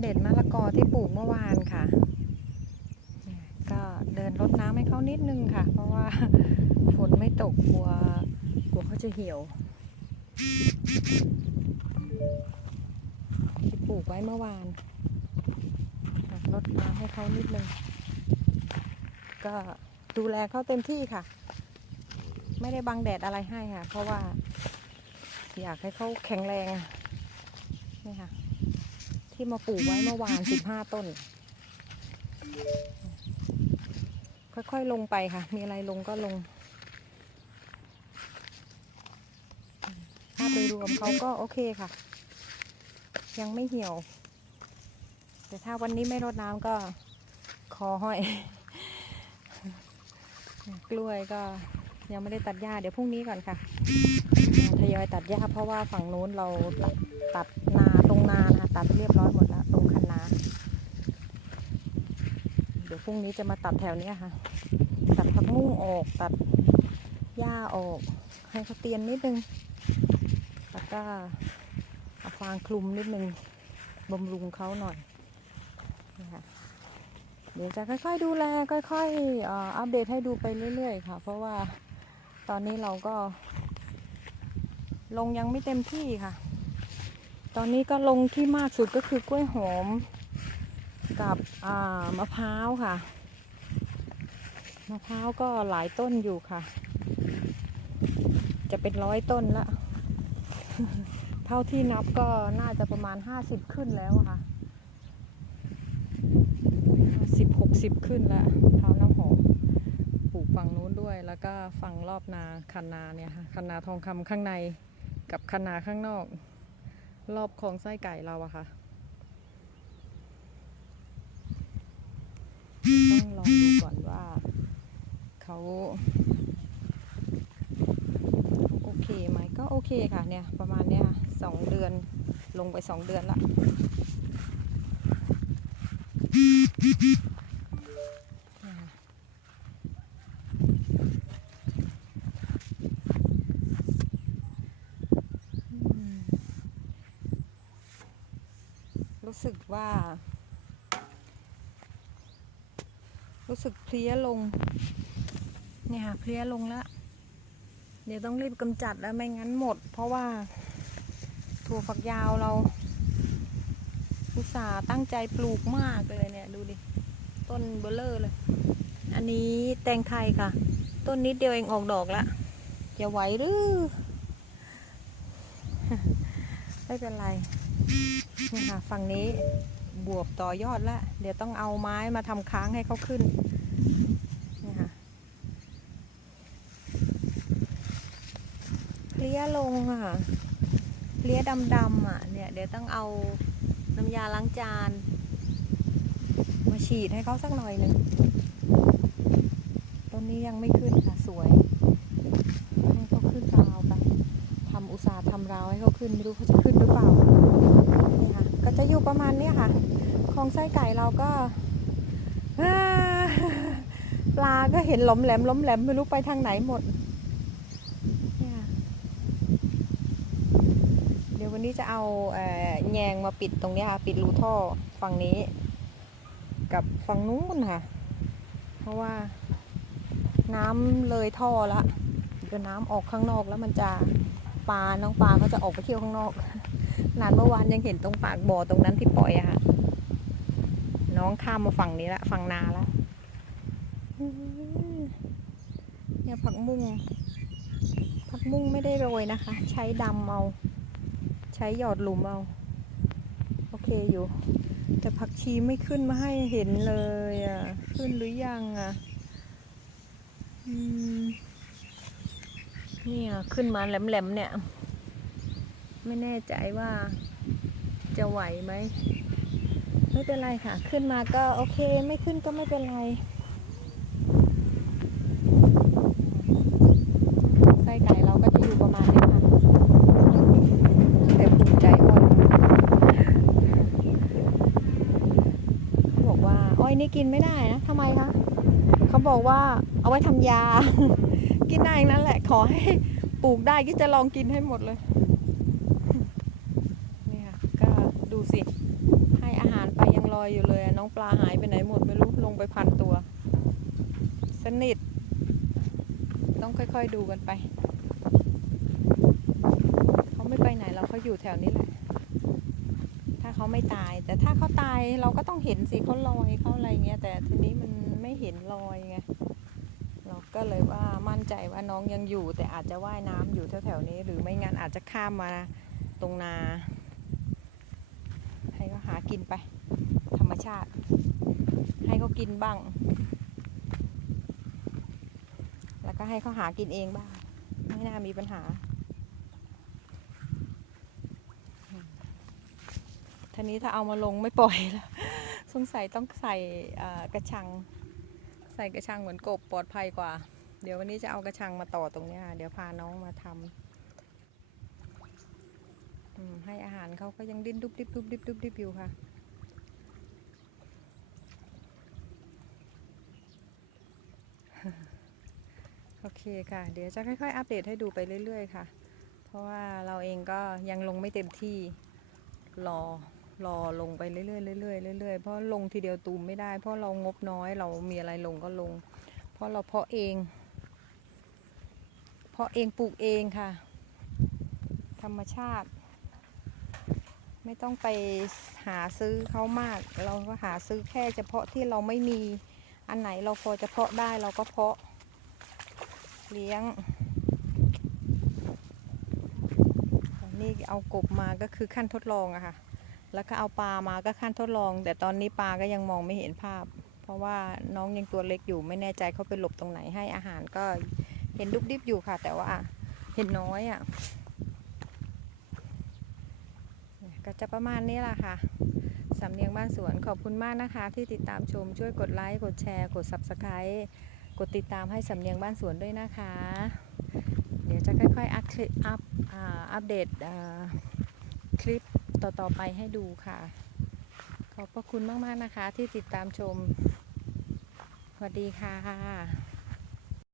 เดตมะละกอที่ปลูกเมื่อวานค่ะ ก็เดินรดน้ำให้เขานิดนึงค่ะ เพราะว่าฝนไม่ตกกลัวกลัวเขาจะเหี่ยวที่ปลูกไว้เมื่อวานรดน้ำให้เขานิดนึง ก็ดูแลเขาเต็มที่ค่ะ ไม่ได้บังแดดอะไรให้ค่ะ เพราะว่าอยากให้เขาแข็งแรงนี่ค่ะ ที่มาปลูกไว้เมื่อวาน15ต้น ค่อยๆลงไปค่ะ มีอะไรลงก็ลงภาพโดยรวมเขาก็โอเคค่ะ ยังไม่เหี่ยว แต่ถ้าวันนี้ไม่รดน้ำก็คอห้อย กล้วยก็ยังไม่ได้ตัดหญ้าเดี๋ยวพรุ่งนี้ก่อนค่ะทยอยตัดหญ้าเพราะว่าฝั่งนู้นเราตัดตัดนา นานะคะตัดเรียบร้อยหมดแล้วตรงคันนาเดี๋ยวพรุ่งนี้จะมาตัดแถวเนี้ยค่ะ ตัดผักมุ้งออกตัดหญ้าออก ให้เขาเตียนนิดนึงแล้วก็เอาฟางคลุมนิดนึงบำรุงเขาหน่อยนี่ค่ะเดี๋ยวจะค่อยๆดูแลค่อยๆเอ่ออัปเดตให้ดูไปเรื่อยๆค่ะ เพราะว่าตอนนี้เราก็ ลงยังไม่เต็มที่ค่ะ ตอนนี้ก็ลงที่มากสุดก็คือกล้วยหอม กับมะพร้าวค่ะ มะพร้าวก็หลายต้นอยู่ค่ะ จะเป็นร้อยต้นละ เท่าที่นับก็น่าจะประมาณ50ขึ้นแล้วค่ะสิบหกสิบขึ้นแล้วเท้าน้ำหอมปลูกฝั่งนู้นด้วย แล้วก็ฝั่งรอบนาคันนาเนี่ยค่ะคันนาทองคำข้างในกับคันนาข้างนอก รอบคลองไส้ไก่เราอะค่ะต้องลองดูก่อนว่าเขาโอเคไหมก็โอเคค่ะเนี่ยประมาณเนี้ยสองเดือนลงไปสองเดือนละ สึกว่า รู้สึกเพลี้ยลง เนี่ยค่ะเพลี้ยลงแล้ว เดี๋ยวต้องรีบกำจัดแล้วไม่งั้นหมด เพราะว่าถั่วฝักยาวเราอุตส่าห์ตั้งใจปลูกมากเลยเนี่ย ดูดิ ต้นเบลเลอร์เลย อันนี้แตงไทยค่ะ ต้นนิดเดียวเองออกดอกละอย่าไหวหรือ ไม่เป็นไร นี่ค่ะฝั่งนี้บวบต่อยอดแล้ว เดี๋ยวต้องเอาไม้มาทำค้างให้เขาขึ้นนี่ค่ะเลี้ยลงอะเลี้ยดำๆอะเนี่ยเดี๋ยวต้องเอาน้ำยาล้างจาน มาฉีดให้เขาสักหน่อยหนึ่งต้นนี้ยังไม่ขึ้นค่ะสวย ให้เขาขึ้นราวไปทำอุตสาห์ทำราวให้เขาขึ้นไม่รู้เขาจะขึ้นหรือเปล่า จะอยู่ประมาณนี้ค่ะคลองไส้ไก่เราก็ปลาก็เห็นล้มแหลมล้มแหลมไม่รู้ไปทางไหนหมด เดี๋ยววันนี้จะเอาเอ่อแยงมาปิดตรงนี้ค่ะ ปิดรูท่อฝั่งนี้ กับฝั่งนู้นค่ะ เพราะว่าน้ำเลยท่อละเดี๋ยวน้ำออกข้างนอกแล้วมันจะปลาน้องปลาเขาจะออกไปเที่ยวข้างนอก นานเมื่อวานยังเห็นตรงปากบ่อตรงนั้นที่ปล่อยอะค่ะ น้องข้ามมาฝั่งนี้ละฝั่งนาละเนี่ยผักมุ้งผักมุ้งไม่ได้โรยนะคะ ใช้ดำเอาใช้หยอดหลุมเอาโอเคอยู่ แต่ผักชีไม่ขึ้นมาให้เห็นเลยอะขึ้นหรือยังอะเนี่ยขึ้นมาแหลมๆเนี่ย ไม่แน่ใจว่าจะไหวไหม ไม่เป็นไรค่ะ ขึ้นมาก็โอเค ไม่ขึ้นก็ไม่เป็นไร ไส้ไก่เราก็จะอยู่ประมาณนี้ค่ะ แต่ภูมิใจอ่อนเขาบอกว่า อ้อยนี่กินไม่ได้นะทำไมคะ เขาบอกว่าเอาไว้ทำยา กินได้อย่างนั้นแหละ ขอให้ปลูกได้ก็จะลองกินให้หมดเลย นี่ค่ะ ก็ดูสิ ให้อาหาร อยอยู่เลยน้องปลาหายไปไหนหมดไม่รู้ลงไปพันตัว สนิท ต้องค่อยๆดูกันไป เขาไม่ไปไหนเราเขาอยู่แถวนี้แหละ ถ้าเขาไม่ตาย แต่ถ้าเขาตายเราก็ต้องเห็นสิเขาลอยเขาอะไรเงี้ยแต่ทีนี้มันไม่เห็นลอยไงเราก็เลยว่ามั่นใจว่าน้องยังอยู่ แต่อาจจะว่ายน้ำอยู่แถวๆนี้ หรือไม่งั้นอาจจะข้ามมาตรงนาให้เขาหากินไป ให้เขากินบ้าง แล้วก็ให้เขาหากินเองบ้าง ไม่น่ามีปัญหา ทีนี้ถ้าเอามาลงไม่ปล่อยแล้วสงสัยต้องใส่กระชัง ใส่กระชังเหมือนกบปลอดภัยกว่า เดี๋ยววันนี้จะเอากระชังมาต่อตรงนี้ค่ะ เดี๋ยวพาน้องมาทำให้อาหารเขาก็ยังดิ้นดุบดิบดุบดิบดุบดิบอยู่ค่ะ โอเคค่ะ เดี๋ยวจะค่อยๆ อัปเดตให้ดูไปเรื่อย ๆ ค่ะ เพราะว่าเราเองก็ยังลงไม่เต็มที่รอรอลงไปเรื่อยๆเรื่อยๆเรื่อยๆเพราะลงทีเดียวตูมไม่ได้ เพราะเรางบน้อยเรามีอะไรลงก็ลง เพราะเราเพาะเอง เพาะเองปลูกเองค่ะ ธรรมชาติ ไม่ต้องไปหาซื้อเขามาก เราก็หาซื้อแค่เฉพาะที่เราไม่มีอันไหนเราพอจะเพาะได้เราก็เพาะ เลี้ยง นี่เอากบมาก็คือขั้นทดลองอะค่ะ แล้วก็เอาปลามาก็ขั้นทดลอง แต่ตอนนี้ปลาก็ยังมองไม่เห็นภาพ เพราะว่าน้องยังตัวเล็กอยู่ไม่แน่ใจเขาไปหลบตรงไหนให้อาหารก็เห็นดุบดิบอยู่ค่ะ แต่ว่าเห็นน้อยอะก็จะประมาณนี้แหละค่ะ สำเนียงบ้านสวนขอบคุณมากนะคะ ที่ติดตามชมช่วยกดไลค์ กดแชร์ กด subscribe กดติดตามให้สำเนียงบ้านสวนด้วยนะคะ เดี๋ยวจะค่อยๆอัพคลิปอัพอัปเดตคลิปต่อๆไปให้ดูค่ะ ขอบพระคุณมากๆนะคะที่ติดตามชม สวัสดีค่ะ